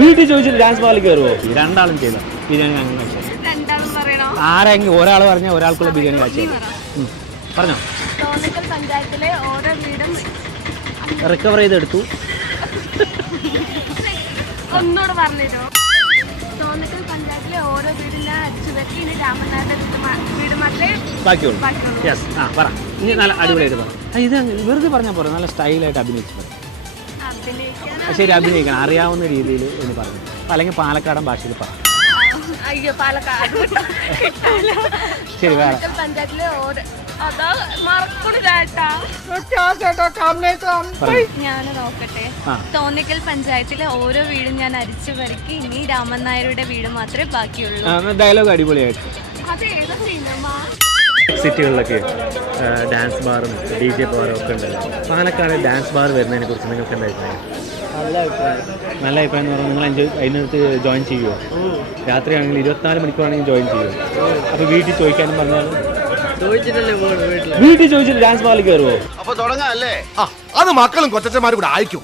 വീട്ടിൽ ചോദിച്ചിട്ട് ഡാൻസ് ബാറിൽ കയറുമോ? രണ്ടാളും ചെയ്തോ ബിരിയാണി അങ്ങനെ ആരെങ്കിലും ഒരാൾ പറഞ്ഞാൽ ഒരാൾക്കുള്ള ബിരിയാണി കാഴ്ച പറഞ്ഞോ. പഞ്ചായത്തിലെ ഓരോ വീടും റിക്കവർ ചെയ്തെടുത്തു. ഒന്നുകൂടെ പറഞ്ഞോ. തോന്നിക്കൽ പഞ്ചായത്തിലെ ഓരോ വീടിന്റെ അച്ചുവെട്ടി ഇനി രാമനാഥ വീട് മാത്രമേ ബാക്കിയുള്ളൂ. യെസ് ആ പറ. ഇനി നല്ല അടിപൊളിയായിട്ട് പറ. ഇത് വെറുതെ പറഞ്ഞാൽ പോരാ, നല്ല സ്റ്റൈലായിട്ട് അഭിനയിച്ചു പറ. ശരി അഭിനയിക്കണം അറിയാവുന്ന രീതിയിൽ എന്ന് പറഞ്ഞു. അല്ലെങ്കിൽ പാലക്കാടൻ ഭാഷയിൽ പറ. അയ്യോ പാലക്കാട് ശരി വേറെ. പഞ്ചായത്തിലെ ഓരോ ഞാൻ നോക്കട്ടെ. തോന്നിക്കൽ പഞ്ചായത്തിലെ ഓരോ വീടും ഞാൻ അരിച്ചു പെറുക്കി ഇനി രാമൻ നായരുടെ വീട് മാത്രമേ ബാക്കിയുള്ളൂ. ഡയലോഗ് അടിപൊളിയായിട്ട്. അതേതാ സിനിമ? സിറ്റികളിലൊക്കെ ഡാൻസ് ബാറും DJ ബാറും ഒക്കെ ഉണ്ടല്ലോ. പാലക്കാട് ഡാൻസ് ബാർ വരുന്നതിനെ കുറിച്ച് നിങ്ങൾക്ക് എന്താ അഭിപ്രായം? നല്ല അഭിപ്രായം എന്ന് പറഞ്ഞാൽ നിങ്ങൾ അതിനകത്ത് ജോയിൻ ചെയ്യുമോ? രാത്രിയാണെങ്കിൽ 24 മണിക്കൂറാണെങ്കിൽ ജോയിൻ ചെയ്യുമോ? അപ്പോൾ വീട്ടിൽ ചോദിക്കാനും പറഞ്ഞാലും വീട്ടിൽ ചോദിച്ചിട്ട് ഡാൻസ് ബാറിൽ കയറുമോ? അപ്പൊ തുടങ്ങാം അല്ലേ? അത് മക്കളും കൊച്ചന്മാരും കൂടെ അയക്കും.